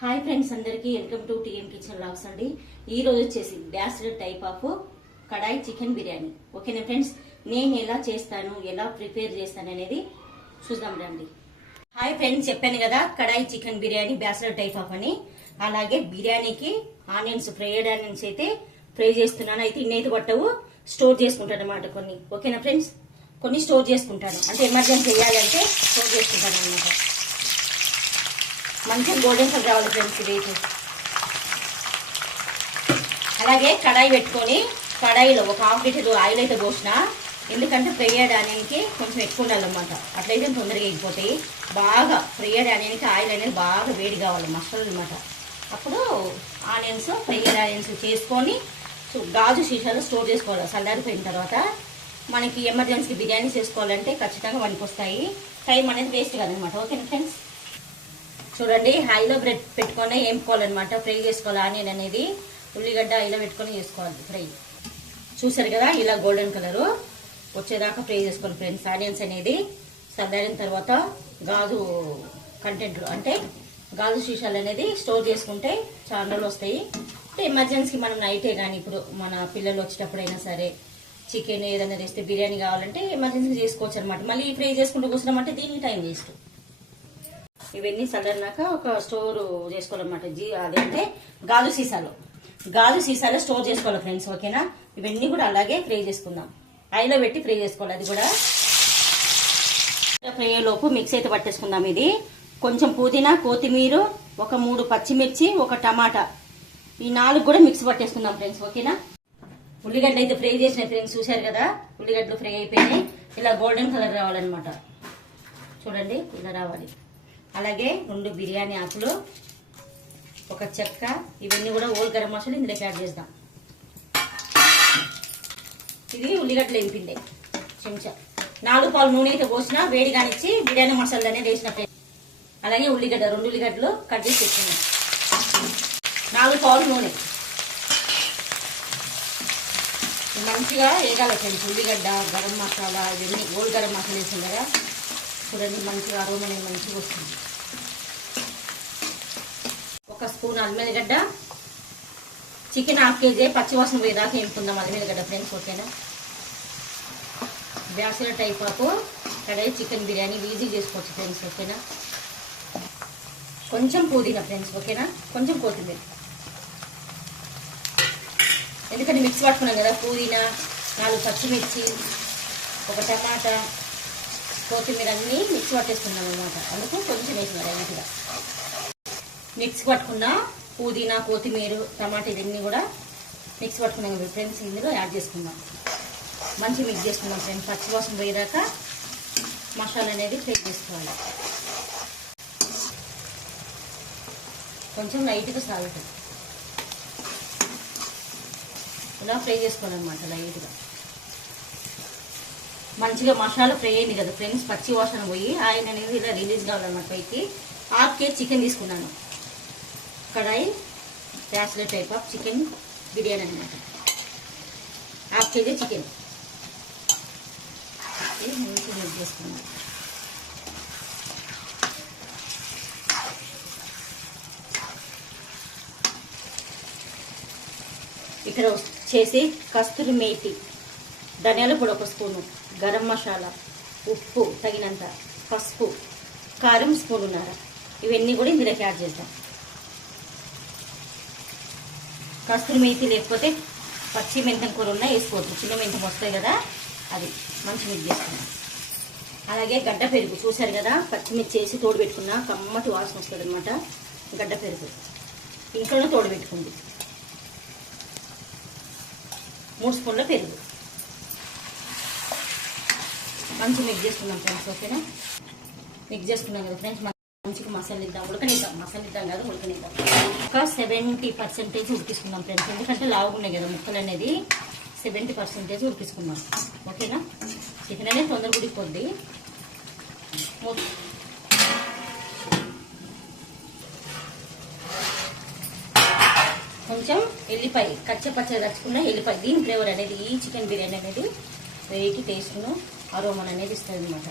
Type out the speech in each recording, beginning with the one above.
Hi friends, అందరికీ welcome to TM kitchen vlogs అండి. ఈ రోజు వచ్చేసి bachelor type of kadai chicken biryani. ఓకేనా ఫ్రెండ్స్, నేను ఎలా చేస్తాను, ఎలా ప్రిపేర్ చేస్తాను అనేది చూద్దాం రండి. హాయ్ ఫ్రెండ్స్, చెప్పాను కదా kadai chicken biryani bachelor type of అని. అలాగే బిర్యానీకి ఆనియన్స్, ఫ్రైడ్ ఆనియన్స్ అయితే ఫ్రై చేస్తున్నాను. అయితే ఇన్నైతే పట్టవు, స్టోర్ చేసుకుంటాను అనమాట కొన్ని. ఓకేనా ఫ్రెండ్స్, కొన్ని స్టోర్ చేసుకుంటాను, అంటే ఎమర్జెన్సీ చేయాలంటే స్టోర్ చేసుకుంటాను అనమాట. మంచిగా గోల్డెన్ కలర్ రావాలి ఫ్రెండ్స్ ఇదైతే. అలాగే కడాయి పెట్టుకొని కడాయిలో ఒక హాఫ్ లీటర్ ఆయిల్ అయితే పోసిన, ఎందుకంటే ఫ్రై ఆనియన్కి కొంచెం ఎక్కువ ఉండాలన్నమాట. అట్లయితే తొందరగా అయిపోతాయి. బాగా ఫ్రై ఆనియన్కి ఆయిల్ అనేది బాగా వేడి కావాలి, మసాలా అనమాట. అప్పుడు ఆనియన్స్, ఫ్రై ఆనియన్స్ చేసుకొని గాజు సీసాలో స్టోర్ చేసుకోవాలి. చల్లారిపోయిన తర్వాత మనకి ఎమర్జెన్సీ బిర్యానీ చేసుకోవాలంటే ఖచ్చితంగా వస్తాయి. టైం అనేది వేస్ట్ కాదనమాట. ఓకేనా ఫ్రెండ్స్, చూడండి హైలో బ్రెడ్ పెట్టుకొని వేపుకోవాలన్నమాట. ఫ్రై చేసుకోవాలి ఆనియన్ అనేది. ఉల్లిగడ్డ హైలో పెట్టుకొని చేసుకోవాలి ఫ్రై. చూసారు కదా, ఇలా గోల్డెన్ కలర్ వచ్చేదాకా ఫ్రై చేసుకోవాలి ఫ్రెండ్స్. ఆనియన్స్ అనేది చల్లారిన తర్వాత గాజు కంటెంట్లు, అంటే గాజు సీసాలు అనేది స్టోర్ చేసుకుంటే చాలా రోజులు వస్తాయి. ఎమర్జెన్సీకి మనం నైటే కానీ, ఇప్పుడు మన పిల్లలు వచ్చేటప్పుడైనా సరే చికెన్ ఏదైనా తెస్తే బిర్యానీ కావాలంటే ఎమర్జెన్సీ చేసుకోవచ్చు అనమాట. మళ్ళీ ఫ్రై చేసుకుంటూ కూర్చున్నామంటే దీనికి టైం వేస్ట్. ఇవన్నీ చల్లారినాక ఒక స్టోర్ చేసుకోవాలన్నమాట. అదంటే గాజు సీసాలో స్టోర్ చేసుకోవాలి ఫ్రెండ్స్. ఓకేనా, ఇవన్నీ కూడా అలాగే ఫ్రై చేసుకుందాం. ఆయిల్లో పెట్టి ఫ్రై చేసుకోవాలి. అది కూడా ఫ్రై అయ్యేలోపు మిక్స్ అయితే పట్టేసుకుందాం. ఇది కొంచెం పుదీనా, కొత్తిమీర, ఒక 3 పచ్చిమిర్చి, ఒక టమాటా, ఈ 4 కూడా మిక్స్ పట్టేసుకుందాం ఫ్రెండ్స్. ఓకేనా, ఉల్లిగడ్డలు అయితే ఫ్రై చేసిన ఫ్రెండ్స్. చూశారు కదా, ఉల్లిగడ్డలు ఫ్రై అయిపోయినాయి. ఇలా గోల్డెన్ కలర్ రావాలన్నమాట. చూడండి, ఇలా రావాలి. అలాగే 2 బిర్యానీ ఆకులు, ఒక చెక్క, ఇవన్నీ కూడా ఓల్ గరం మసాలా ఇందులోకి యాడ్ చేద్దాం. ఇది ఉల్లిగడ్డలు వేపిండే చెంచా. 4 పాలు నూనె అయితే పోసిన, వేడి కానిచ్చి బిర్యానీ మసాలా అనేది వేసిన. అలాగే ఉల్లిగడ్డ 2 ఉల్లిగడ్డలు కట్ చేసి పెట్టుకున్నాం. 4 పాలు నూనె మంచిగా వేగాలి ఫ్రెండ్స్. ఉల్లిగడ్డ, గరం మసాలా, ఇవన్నీ ఓల్ గరం మసాలా వేసాం కదా. చూడండి, మంచిగా అరోమా అనేది మంచిగా వస్తుంది. 1 స్పూన్ అల్లిమిరగడ్డ, చికెన్ 1/2 కేజీ, పచ్చివాసన పోయేదాకా వేపుకుందాం అల్లిమిరగడ్డ ఫ్రెండ్స్. ఓకేనా, bachelor type of kadai chicken biryani easy చేసుకోవచ్చు ఫ్రెండ్స్. ఓకేనా, కొంచెం పుదీనా ఫ్రెండ్స్. ఓకేనా, కొంచెం కొత్తిమీర, ఎందుకంటే మిక్స్ పట్టుకున్నాం కదా. పుదీనా, 4 పచ్చిమిర్చి, ఒక టమాటా, కొత్తిమీర అన్నీ మిక్స్ పట్టేస్తున్నాం అనమాట. అందుకు కొంచెం వేసిన లైట్గా మిక్స్ పట్టుకున్న పుదీనా, కొత్తిమీర, టమాటా ఇవన్నీ కూడా మిక్స్ పట్టుకున్నాం కదా ఫ్రెండ్స్. ఇందులో యాడ్ చేసుకుందాం. మంచి మిక్స్ చేసుకుందాం ఫ్రెండ్స్. పచ్చివాసన పోయేదాకా మసాలా అనేది ఫ్రై చేసుకోవాలి. కొంచెం లైట్గా సాల్ట్ ఇలా ఫ్రై చేసుకోవాలన్నమాట. లైట్గా మంచిగా మసాలా ఫ్రై అయింది కదా ఫ్రెండ్స్. పచ్చి వాసన పోయి ఆయిల్ అనేది ఇలా రిలీజ్ కావాలన్నమాట పైకి. 1/2 కేజీ చికెన్ తీసుకున్నాను. Kadai bachelor type of chicken biryani అనమాట. 1/2 కేజీ చికెన్ మంచిగా మిక్స్ చేసుకున్నాను. ఇక్కడ వచ్చేసి కస్తూరి మేతి, ధనియాల పొడి 1 స్పూను, గరం మసాలా, ఉప్పు తగినంత, పసుపు, కారం స్పూనున్నర, ఇవన్నీ కూడా ఇందులోకి యాడ్ చేద్దాం. కస్తూరి మేతి లేకపోతే పచ్చి మెంతం కూర ఉన్నా వేసుకోవచ్చు. చిన్న మెంతం వస్తాయి కదా, అది మంచి మిక్స్ చేసుకున్నాం. అలాగే గడ్డ పెరుగు చూసారు కదా, పచ్చిమిర్చి వేసి తోడు పెట్టుకున్నా, కమ్మటి వాసన వస్తుంది అనమాట. గడ్డ పెరుగు ఇంట్లోనే తోడు పెట్టుకుంది. 3 స్పూన్ల పెరుగు మంచి మిక్స్ చేసుకున్నాం ఫ్రెండ్స్. ఓకేనా, మిక్స్ చేసుకున్నాం కదా ఫ్రెండ్స్. మంచిగా మసాలా ఇద్దాం, మసాలా ఇద్దాం కాదు, ఉడకనిద్దాం. ఒక 70% ఉడికిస్తున్నాం ఫ్రెండ్స్. ఎందుకంటే లావుగా ఉన్నాయి కదా ముక్కలు అనేది, 70% ఉడికిస్తున్నాం. ఓకేనా, చికెన్ అనేది తొందరగా ఉడికిపోద్ది. కొంచెం ఎల్లిపాయ, కచ్చపచ్చగా దచ్చుకున్న ఎల్లిపాయ, దీని ఫ్లేవర్ అనేది ఈ చికెన్ బిర్యానీ అనేది వేకి టేస్ట్ను అరోమా అనేది ఇస్తుంది అనమాట.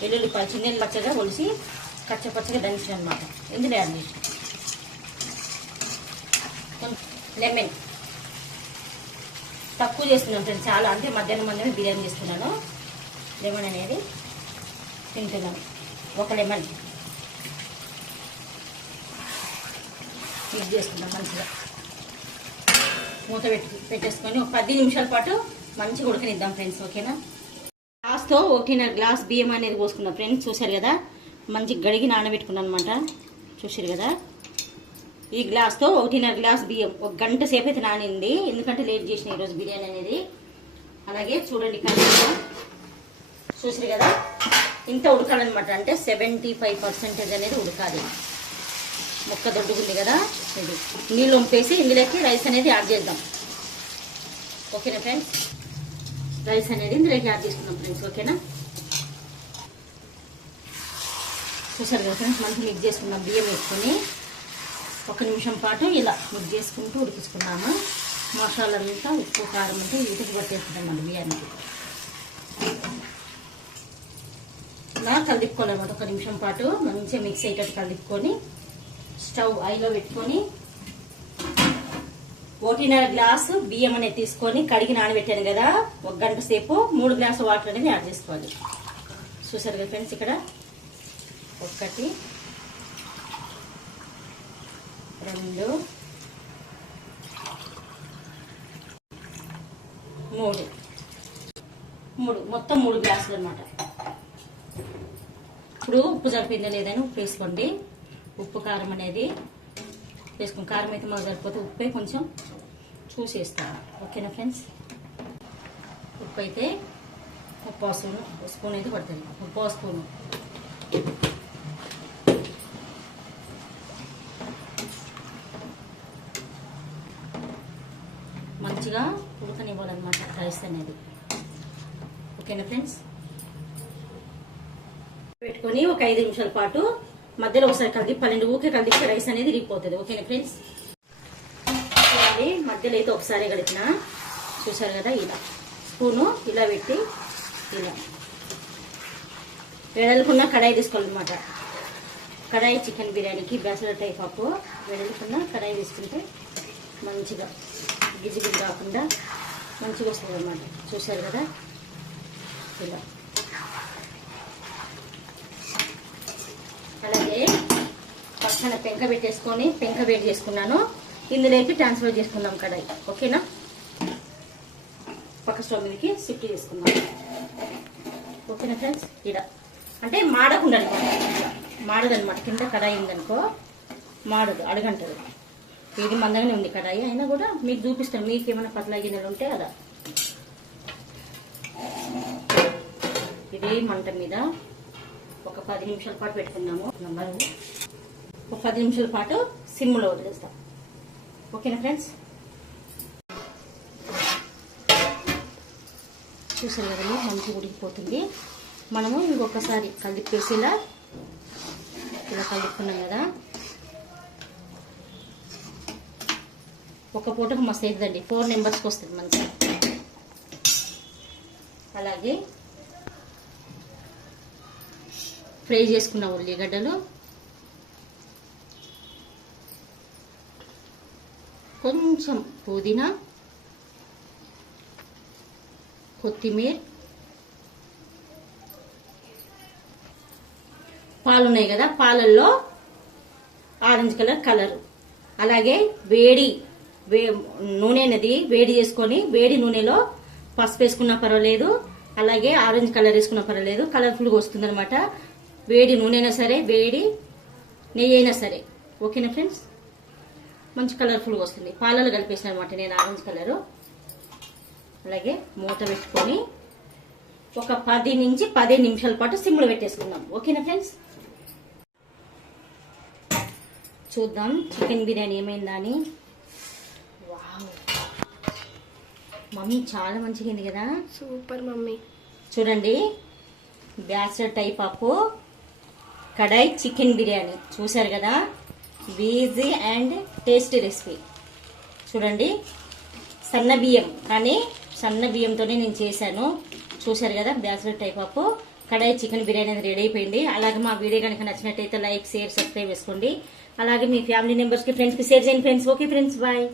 వెల్లుల్లిపాయ చిన్న పచ్చగా ఒలిసి కచ్చపచ్చగా దంచిన అనమాట. ఇందులో యాడ్ చేసి లెమన్ తక్కువ చేస్తున్నాను ఫ్రెండ్స్, చాలా అంటే మధ్యాహ్నం బిర్యానీ చేస్తున్నాను. లెమన్ అనేది తింటున్నాను. ఒక లెమన్ మిక్స్ చేసుకుందాం మంచిగా. మూత పెట్టేసుకొని ఒక 10 నిమిషాల పాటు మంచిగా ఉడకనిద్దాం ఫ్రెండ్స్. ఓకేనా. గ్లాస్తో 1.5 గ్లాస్ బియ్యం అనేది పోసుకున్నాం ఫ్రెండ్స్. చూసారు కదా, మంచిగా గడిగి నానబెట్టుకున్నాను అనమాట. చూసారు కదా, ఈ గ్లాస్తో 1.5 గ్లాస్ బియ్యం ఒక గంట సేపు అయితే నానింది, ఎందుకంటే లేట్ చేసిన ఈరోజు బిర్యానీ అనేది. అలాగే చూడండి కర్రీలో చూసారు కదా, ఇంత ఉడకాలన్నమాట. అంటే 75% అనేది ఉడకాలి. ముక్క దొడ్డుకుంది కదా, ఇది నీళ్ళు వంపేసి ఇందులోకి రైస్ అనేది యాడ్ చేద్దాం. ఓకేనా ఫ్రెండ్స్, రైస్ అనేది ఇందులోకి యాడ్ చేసుకుందాం ఫ్రెండ్స్. ఓకేనా. చూసారు కదా ఫ్రెండ్స్, మంచిగా మిక్స్ చేసుకున్నాం. బియ్యం వేసుకొని 1 నిమిషం పాటు ఇలా మిక్స్ చేసుకుంటూ ఉడికించుకున్నాము. మసాలా అంతా ఉప్పు కారం అంతా వీటికి పట్టేసుకుంటాం మన బియ్యానికి. ఇలా కలిపుకోవాలన్నమాట. 1 నిమిషం పాటు మంచిగా మిక్స్ అయ్యేటట్టు కలిపుకొని స్టవ్ హైలో పెట్టుకొని 1.5 గ్లాసు బియ్యం అనేది తీసుకొని కడిగి నానబెట్టాను కదా, 1 గంట సేపు 3 గ్లాసు వాటర్ అనేది యాడ్ చేసుకోవాలి. చూసారు కదా ఫ్రెండ్స్, ఇక్కడ 1 2 3 మొత్తం 3 గ్లాసులు అనమాట. ఇప్పుడు ఉప్పు సరిపోయిందా లేదని ఉప్పు వేసుకోండి. ఉప్పు కారం అనేది వేసుకుని, కారం అయితే మాకు సరిపోతే ఉప్పే కొంచెం చూసేస్తాను. ఓకేనా ఫ్రెండ్స్. ఉప్పు అయితే 1 స్పూన్ అయితే పడుతుంది. 1 స్పూను. మంచిగా ఉడకనివ్వాలన్నమాట రైస్ అనేది. ఓకేనా ఫ్రెండ్స్. పెట్టుకొని ఒక 5 నిమిషాల పాటు మధ్యలో ఒకసారి కలిపి ఊకే కలిపి రైస్ అనేది ఇరిగిపోతుంది. ఓకేనా ఫ్రెండ్స్. మధ్యలో అయితే ఒకసారి కలిపిన, చూసారు కదా, ఇలా స్పూను ఇలా పెట్టి ఇలా వెడల్పున్న కడాయి తీసుకోవాలన్నమాట. కడాయి చికెన్ బిర్యానీకి బ్యాచిలర్ టైప్ ఆఫ్ వెడల్పున్న కడాయి తీసుకుంటే మంచిగా గిజిగిజి కాకుండా మంచిగా వస్తుంది అన్నమాట. చూసారు కదా, ఇలా. అలాగే పక్కన పెంక పెట్టేసుకొని పెంక వేడి చేసుకున్నాను, ఇందులోకి ట్రాన్స్ఫర్ చేసుకుందాం కడాయి. ఓకేనా. పక్క స్టవ్ మీదకి షిఫ్ట్ చేసుకుందాం. ఓకేనా ఫ్రెండ్స్. ఇలా అంటే మాడకుండా అనమాట, మాడదనమాట. కింద కడాయి ఉందనుకో మాడదు, అడగంటది. ఇది మందంగానే ఉంది కడాయి, అయినా కూడా మీకు చూపిస్తాను. మీకు ఏమైనా పతలా గిన్నెలు ఉంటే అలా ఇదే మంట మీద ఒక 10 నిమిషాల పాటు పెట్టుకున్నాము. ఒక 10 నిమిషాల పాటు సిమ్లో వదిలేస్తాం. ఓకేనా ఫ్రెండ్స్. చూసారు కదండి, మంచిగా ఉడికిపోతుంది. మనము ఇంకొకసారి కలిపేసి ఇలా కలుపుకున్నాం కదా, ఒక పూటకు మస్తు అవుతుందండి. 4 మెంబర్స్కి వస్తుంది మంచిగా. అలాగే ఫ్రై చేసుకున్న ఉల్లిగడ్డలు, కొంచెం పుదీనా, కొత్తిమీర, పాలు ఉన్నాయి కదా, పాలల్లో ఆరెంజ్ కలర్, అలాగే నూనె అనేది వేడి చేసుకొని వేడి నూనెలో పసుపు వేసుకున్నా పర్వాలేదు, అలాగే ఆరెంజ్ కలర్ వేసుకున్నా పర్వాలేదు, కలర్ఫుల్గా వస్తుంది అనమాట. వేడి నూనె అయినా సరే, వేడి నెయ్యి అయినా సరే. ఓకేనా ఫ్రెండ్స్. మంచి కలర్ఫుల్గా వస్తుంది. పాలలో కలిపేసిన అనమాట నేను ఆరెంజ్ కలరు. అలాగే మూత పెట్టుకొని ఒక 10 నుంచి 15 నిమిషాల పాటు సిమ్లో పెట్టేసుకుందాం. ఓకేనా ఫ్రెండ్స్. చూద్దాం చికెన్ బిర్యానీ ఏమైందా అని. వావ్ మమ్మీ, చాలా మంచిగా అయింది కదా. Super mummy. చూడండి, bachelor type of kadai chicken biryani చూసారు కదా. Easy and tasty recipe. చూడండి, సన్న బియ్యం, కానీ సన్న బియ్యంతోనే నేను చేశాను. చూసారు కదా, bachelor type of kadai chicken biryani అనేది రెడీ అయిపోయింది. అలాగే మా వీడియో కనుక నచ్చినట్టయితే లైక్, షేర్, సబ్స్క్రైబ్ చేసుకోండి. అలాగే మీ ఫ్యామిలీ మెంబర్స్కి, ఫ్రెండ్స్కి షేర్ చేయండి ఫ్రెండ్స్. Okay friends, bye.